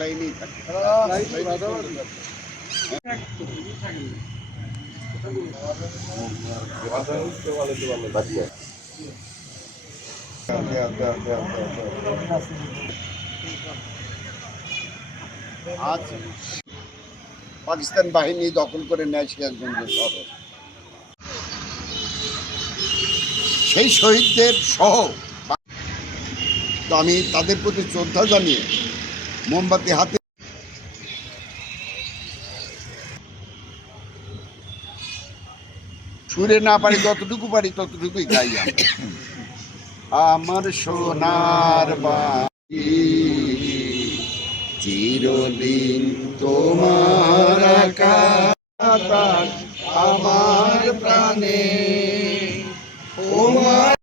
লাইনেই থাকে। আজ পাকিস্তান বাহিনী দখল করে নেয় সিরাজগঞ্জ শহর। সেই শহীদদের সহ তো আমি তাদের প্রতি শ্রদ্ধা জানিয়ে মোমবাতি হাতে সুরে না পারি, যতটুকু পারি ততটুকুই গাই। আমার সোনার বাড়ি চিরদিন তোমার আকাশ আমার প্রাণে তোমার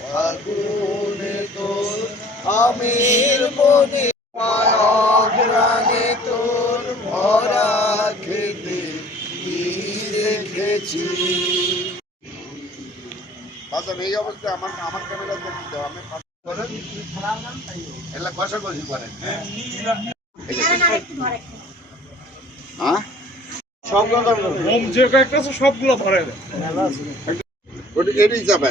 ফাগুনে তোর আমির বনে অগ্রাণে তোর ভরা খেতে রেখেছি। এই অবস্থায় আমার ক্যামেরা দেখতে আমি এলা কষাকষি করেন। হ্যাঁ সবগুলো ধরে এটাই যাবে।